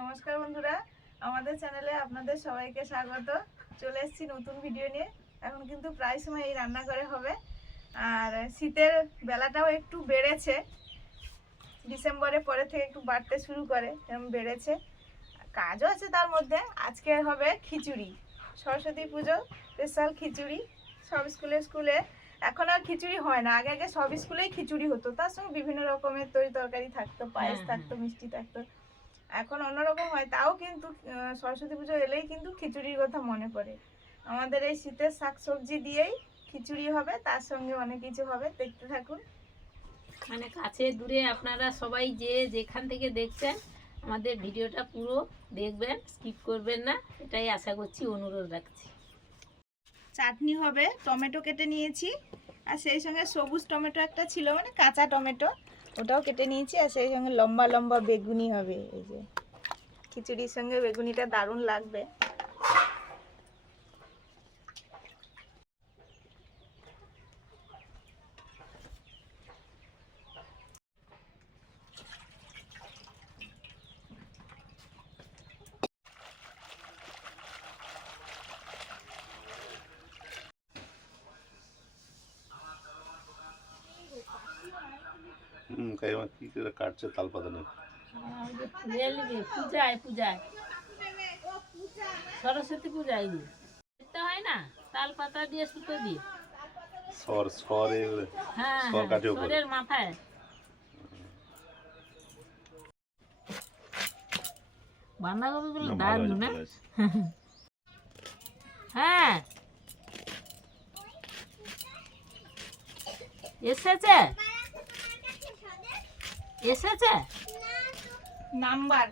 নমস্কার বন্ধুরা, আমাদের চ্যানেলে আপনাদের সবাইকে স্বাগত। চলে এসেছি নতুন ভিডিও নিয়ে। এখন কিন্তু প্রায় সময় এই রান্নাঘরে হবে। আর শীতের বেলাটাও একটু বেড়েছে, ডিসেম্বরের পরে থেকে একটু বাড়তে শুরু করে, এরকম বেড়েছে। কাজও আছে তার মধ্যে। আজকে হবে খিচুড়ি, সরস্বতী পুজো স্পেশাল খিচুড়ি। সব স্কুলে এখন আর খিচুড়ি হয় না, আগে সব স্কুলেই খিচুড়ি হতো, তার সঙ্গে বিভিন্ন রকমের তরকারি থাকতো, পায়েস থাকতো, মিষ্টি থাকতো। এখন অন্যরকম হয়, তাও কিন্তু সরস্বতী পুজো এলেই কিন্তু খিচুড়ির কথা মনে পড়ে। আমাদের এই শীতের শাকসবজি দিয়েই খিচুড়ি হবে, তার সঙ্গে অনেক কিছু হবে, দেখতে থাকুন। মানে কাছে দূরে আপনারা সবাই যে যেখান থেকে দেখছেন আমাদের ভিডিওটা পুরো দেখবেন, স্কিপ করবেন না, এটাই আশা করছি, অনুরোধ রাখছি। চাটনি হবে, টমেটো কেটে নিয়েছি, আর সেই সঙ্গে সবুজ টমেটো একটা ছিল, মানে কাঁচা টমেটো, ওটাও কেটে নিয়েছি। আর সেই সঙ্গে লম্বা লম্বা বেগুনি হবে। এই যে খিচুড়ির সঙ্গে বেগুনিটা দারুণ লাগবে। কাইমা কি করে কাটছে তাল পাতা না? পূজায় সরস্বতী পূজায় দেখতে হয় না, তাল পাতা দিয়ে সুতো দিয়ে সরের মাথায়। বাঁধাকপি গুলো দারুণ না? হ্যাঁ এসেছে নাম্বার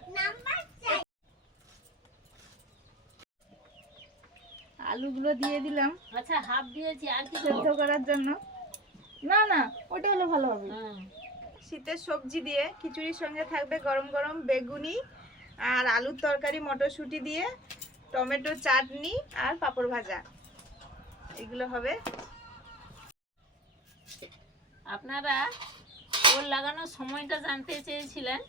আলুগুলো দিয়ে দিলাম। আচ্ছা, হাফ দিয়েছি, আর কি সেদ্ধ করার জন্য। না না, ওটা হলে ভালো হবে। শীতের সবজি দিয়ে খিচুড়ির সঙ্গে থাকবে গরম গরম বেগুনি আর আলুর তরকারি, মটরশুঁটি দিয়ে টমেটো চাটনি আর পাঁপড় ভাজা, এগুলো হবে। আপনারা ওল লাগানোর সময়টা জানতে চেয়েছিলেন।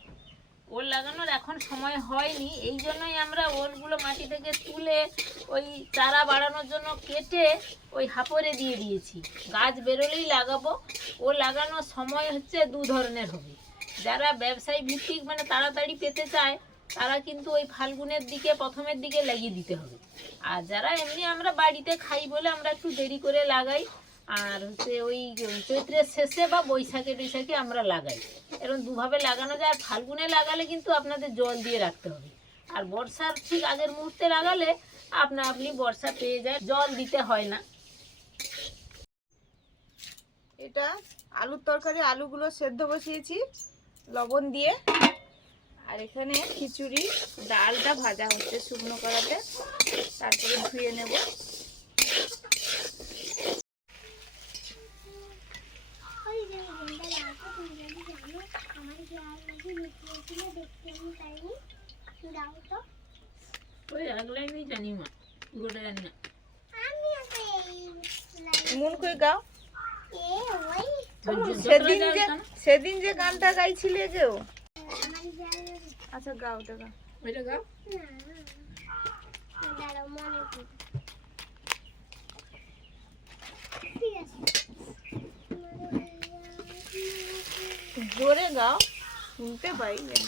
ওল লাগানোর এখন সময় হয়নি, এই জন্যই আমরা ওলগুলো মাটি থেকে তুলে ওই চারা বাড়ানোর জন্য কেটে ওই হাপড়ে দিয়ে দিয়েছি। গাছ বেরোলেই লাগাবো। ওল লাগানোর সময় হচ্ছে দু ধরনের হবে। যারা ব্যবসায়ী ভিত্তিক, মানে তাড়াতাড়ি পেতে চায়, তারা কিন্তু ওই ফাল্গুনের দিকে, প্রথমের দিকে লাগিয়ে দিতে হবে। আর যারা এমনি আমরা বাড়িতে খাই বলে আমরা একটু দেরি করে লাগাই, আর হচ্ছে ওই চৈত্রের শেষে বা বৈশাখে আমরা লাগাই। এরকম দুভাবে লাগানো যায়। আর ফাল্গুনে লাগালে কিন্তু আপনাদের জল দিয়ে রাখতে হবে, আর বর্ষার ঠিক আগের মুহূর্তে লাগালে আপনি বর্ষা পেয়ে যায়, জল দিতে হয় না। এটা আলুর তরকারি, আলুগুলো সেদ্ধ বসিয়েছি লবণ দিয়ে। আর এখানে খিচুড়ি, ডালটা ভাজা হচ্ছে শুকনো কড়াতে, তারপরে ধুয়ে নেব। জানি মা, পুরোটা জানি না। মন করে গাও। সেদিন যে গানটা গাইছিলে কেউ। আচ্ছা গাও, ওটা গাও, ওইটা গাও। জোরে গাও, শুনতে পাই না।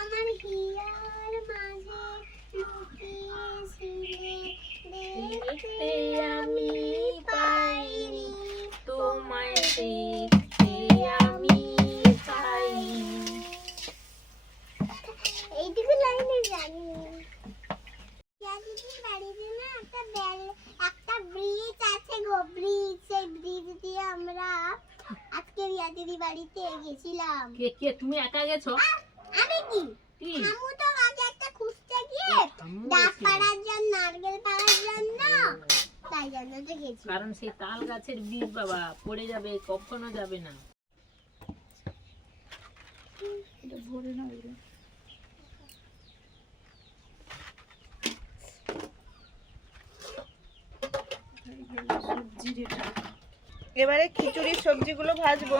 আমার হিয়ার মাঝে লুকিয়েছিলে দেখতে আমি পাইনি, তোমায় দেখতে আমি পাইনি। এইটুকু লাইনে জানি। বাড়িতে না একটা ব্রিজ আছে গো, ব্রিজ। সেই ব্রিজ দিয়ে আমরা আজকে রিয়াদিদি বাড়িতে গেছিলাম। কে তুমি একা গেছো? আমি কি আমু তো আগে একটা খুঁজতে গিয়ে ডাব পাড়ার জন্য, নারকেল পাড়ার জন্য, তাই জন্য তো গেছি। কারণ সেই তাল গাছের বীজ বাবা পড়ে যাবে, কখনো যাবে না। এটা ভরে না। এবারে খিচুড়ির সবজিগুলো ভাজবো।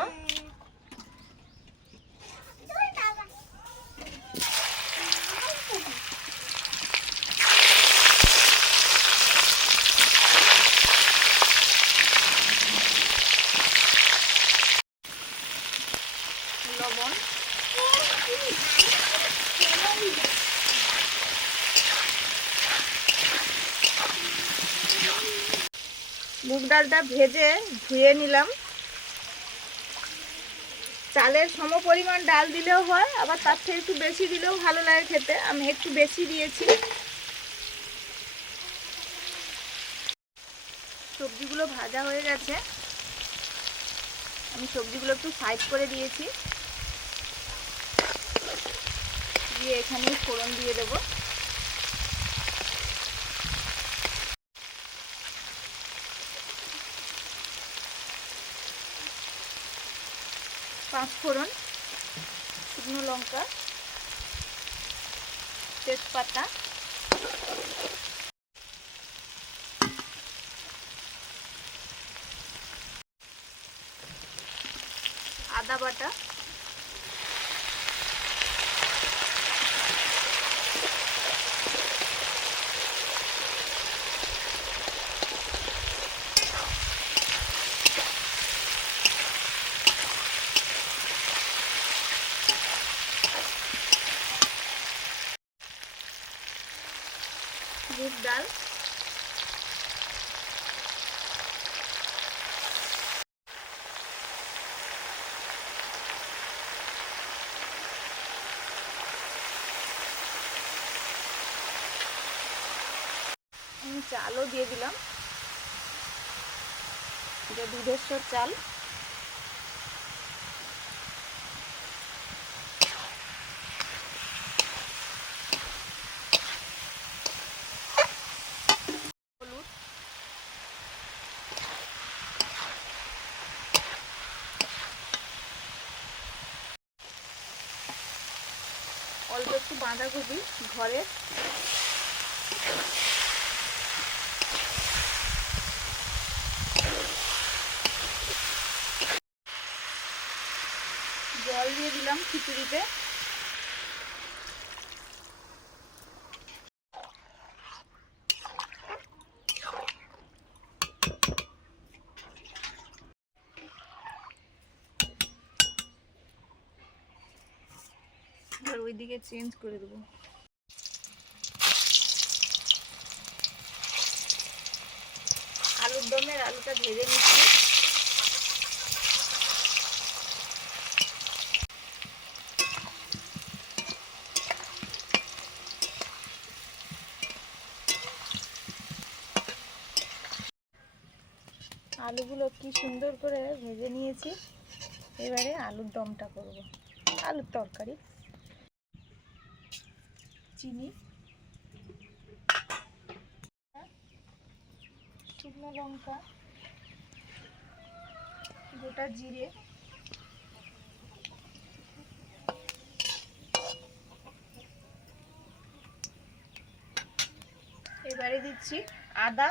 মুগ ডালটা ভেজে ধুয়ে নিলাম। চালের সম পরিমাণ ডাল দিলেও হয়, আবার তার থেকে একটু বেশি দিলেও ভালো লাগে খেতে। আমি একটু বেশি দিয়েছি। সবজিগুলো ভাজা হয়ে গেছে, আমি সবজিগুলো একটু সাইড করে দিয়েছি। দিয়ে এখানে ফোড়ন দিয়ে দেবো। পাঁচ ফোড়ন, শুকনো লঙ্কা, তেজপাতা, আদা বাটা, মুগ ডাল, আমি চালও দিয়ে দিলাম। এটা দুধেশ্বর চাল। হলুদ, অল্প একটু বাঁধাকপি ঘরের, জল দিয়ে দিলাম খিচুড়িতে। এবার ওইদিকে চেঞ্জ করে দেবো। আলুর দমের আলুটা ভেজে নিচ্ছি। আলুগুলো কি সুন্দর করে ভেজে নিয়েছি। এবারে আলুর দমটা করব, আলুর তরকারি। চিনি, শুকনো লঙ্কা, গোটা জিরে, এবারে দিচ্ছি আদা,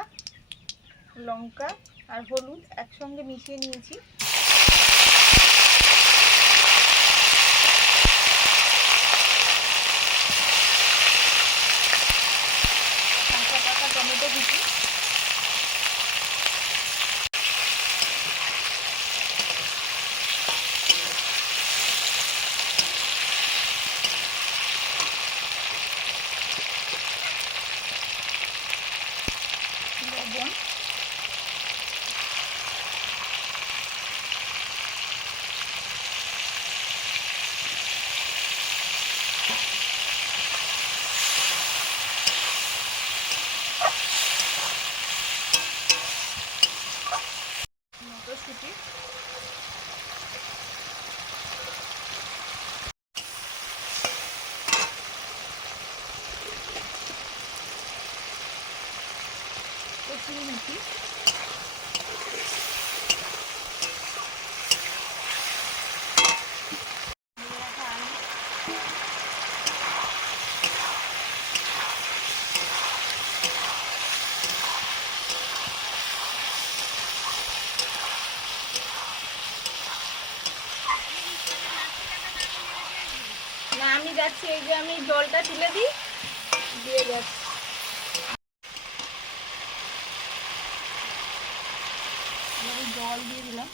লঙ্কা আর হলুদ একসঙ্গে মিশিয়ে নিয়েছি। কাঁচা পাকা টমেটো দিচ্ছি। লবণ, মটরশুঁটি, কসুরি মেথি, না আমি যাচ্ছি, এই যে আমি জলটা তুলে দিই, দিয়ে যাচ্ছি। জল দিয়ে দিলাম।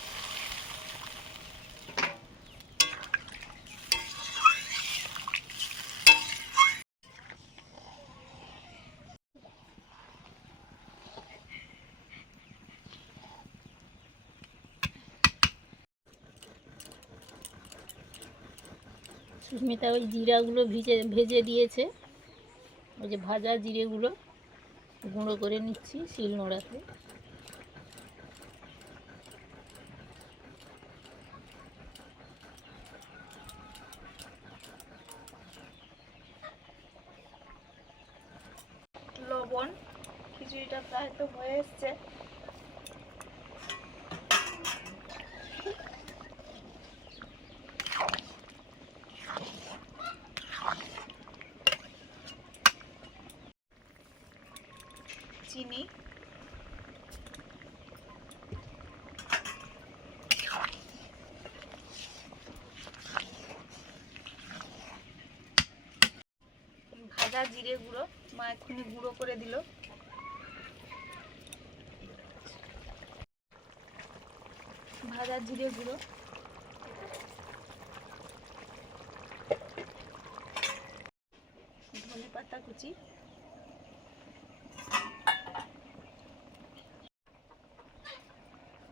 সুস্মিতা ওই জিরাগুলো ভেজে দিয়েছে, ওই যে ভাজা জিরেগুলো গুঁড়ো করে নিচ্ছি শিলনোড়াতে। লবণ, খিচুড়িটা প্রায় তো হয়ে এসছে। চিনি, ভাজা জিরে গুঁড়ো, মা এক্ষুনি গুঁড়ো করে দিল। ভাজা জিরে গুঁড়ো, ধনে পাতা কুচি,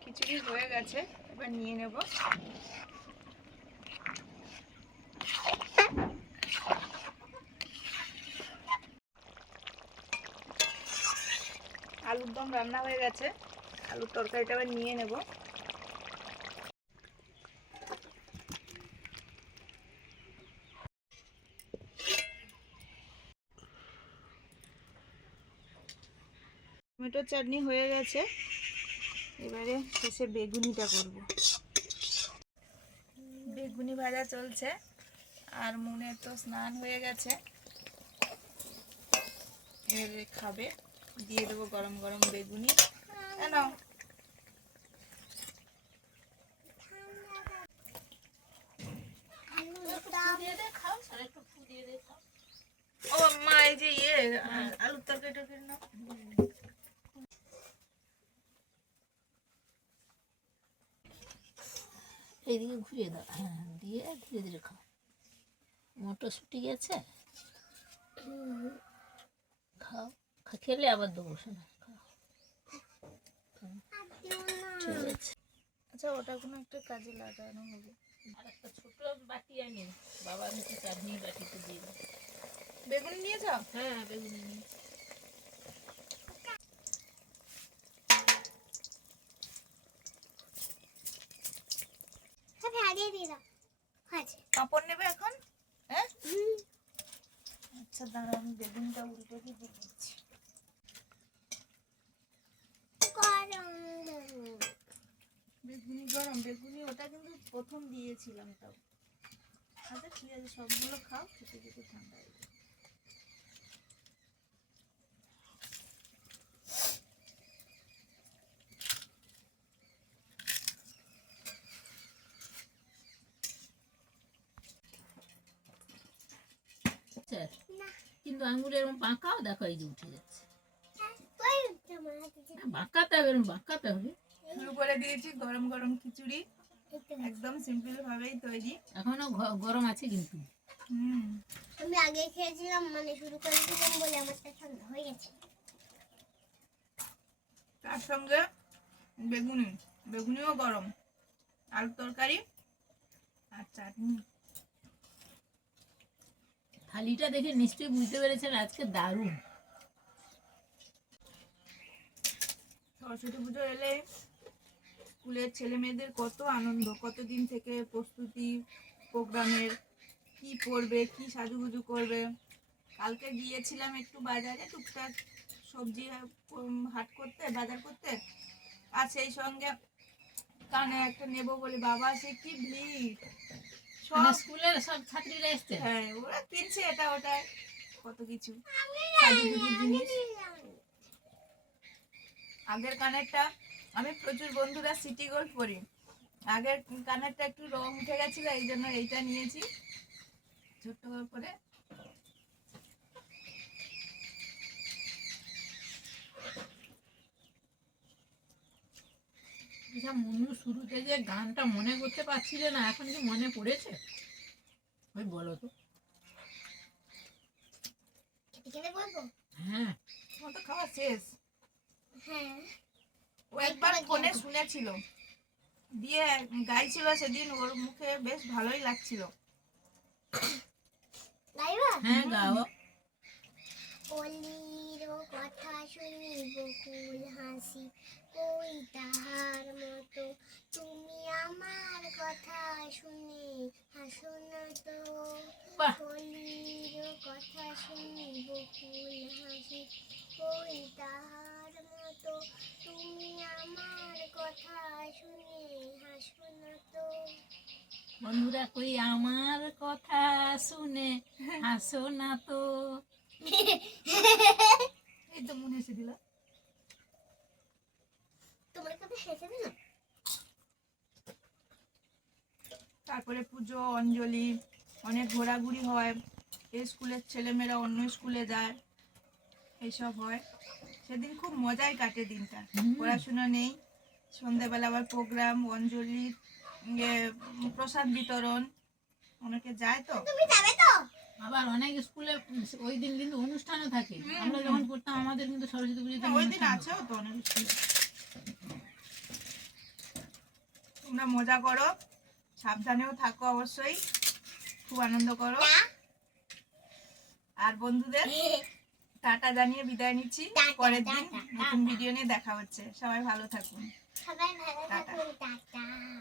খিচুড়ি হয়ে গেছে, এবার নিয়ে নেব। আলুর দম রান্না হয়ে গেছে, আলুর তরকারিটা এবার নিয়ে নেব। টমেটোর চাটনি হয়ে গেছে, এবারে শেষে বেগুনিটা করব। বেগুনি ভাজা চলছে, আর মুনের তো স্নান হয়ে গেছে, এবারে খাবে। দিয়ে দেবো গরম গরম বেগুনি। কেন ও মা, এই যে আলুর তরকারিটা না, এইদিকে ঘুরিয়ে দাও, হ্যাঁ, দিয়ে ধীরে ধীরে খাও। মটরশুঁটি গেছে, খাও, খেলে আবার দেবো শোনা, খাও। ঠিক আছে, আচ্ছা ওটা কোনো একটা কাজে লাগানো হবে। আর একটা ছোট বাটি আনি, বাবা মুখে চাটনি বাটিতে দিয়ে দাও। বেগুনি নিয়ে যাও। হ্যাঁ, বেগুনি নিয়ে পাঁপড় নেবে এখন? হ্যাঁ, আচ্ছা দাঁড়া, আমি বেগুনটা উল্টে দিয়ে দিচ্ছি। বেগুনি গরম, বেগুনি ওটা কিন্তু প্রথম দিয়েছিলাম তাও। আচ্ছা ঠিক আছে, সবগুলো খাও, খেতে খেতে ঠান্ডা হয়ে যাবে। কিন্তু আঙুলে এরকম বাঁকাও দেখো, এই যে উঠে যাচ্ছে। বাঁকাতে হবে, এরকম বাঁকাতে হবে। শুরু করে দিয়েছি গরম গরম খিচুড়ি, একদম সিম্পল ভাবেই তৈরি। এখনো গরম আছে কিন্তু। আমি আগে খেয়েছিলাম, মানে শুরু করেছিলাম বলে আমারটা ঠান্ডা হয়ে গেছে। তার সঙ্গে বেগুনি, বেগুনিও গরম, আলুর তরকারি আর চাটনি। থালিটা দেখে নিশ্চয়ই বুঝতে পেরেছেন আজকে দারুণ। সরস্বতী পুজো এলে স্কুলের ছেলে মেয়েদের কত আনন্দ, কতদিন থেকে প্রস্তুতি, প্রোগ্রামের কি পরবে, কি সাজুগুজু করবে। কালকে গিয়েছিলাম একটু বাজারে টুকটাক সবজি হাট করতে, বাজার করতে, আর সেই সঙ্গে কানে একটা নেব বলে, বাবা সে কি ভিড়, সব স্কুলের সব ছাত্রীরা এসছে। হ্যাঁ, ওরা কিনছে এটা ওটা কত কিছু সাজুগুজুর জিনিস। আগের কানেরটা, আমি প্রচুর বন্ধুরা সিটি গোল্ড পরি, আগের কানেরটা একটু রং উঠে গেছিল, এই জন্য এইটা নিয়েছি ছোট্ট করে। মনু শুরুতে যে গানটা মনে করতে পারছিলে না, এখন কি মনে পড়েছে? ওই বলো তো। হ্যাঁ, তোমার তো খাওয়া শেষ। হ্যাঁ, ও একবার ফোনে শুনেছিল, দিয়ে গাইছিল সেদিন, ওর মুখে বেশ ভালোই লাগছিল। গাইবা? হ্যাঁ গাও। অলির কথা শুনি বকুল হাসি, কই তাহার মতো তুমি আমার কথা শুনে হাসো না তো। বাহ। অলির কথা শুনি বকুল হাসি, কই তাহার মতো তুমি আমার কথা শুনে হাসো না তো। বন্ধুরা কই আমার কথা শুনে হাসো না তো। এই তো মনে এসে দিল। তোমার কথা হেসে দিল। তারপরে পুজো, অঞ্জলি, অনেক ঘোরাঘুরি হয়, এই স্কুলের ছেলেমেয়েরা অন্য স্কুলে যায়, এইসব হয়। সেদিন খুব মজাই কাটে দিনটা। পড়াশোনা নেই, সন্ধ্যেবেলা আবার প্রোগ্রাম, অঞ্জলি, প্রসাদ বিতরণ, অনেকে যায় তো। তুমি যাবে তো? আবার অনেক স্কুলে ওই দিন কিন্তু অনুষ্ঠানও থাকে। আমরা যখন পড়তাম আমাদের কিন্তু সরস্বতী পুজোতে ওই দিন অনুষ্ঠান হতো। আছেও তো অনেক স্কুলে। তোমরা মজা করো, সাবধানেও থাকো অবশ্যই, খুব আনন্দ করো। আর বন্ধুদের টাটা জানিয়ে বিদায় নিচ্ছি। টাটা, পরের দিন টাটা, নতুন ভিডিও নিয়ে দেখা হচ্ছে। সবাই ভালো থাকুন। সবাই ভালো টাটা। থাকুন, টাটা।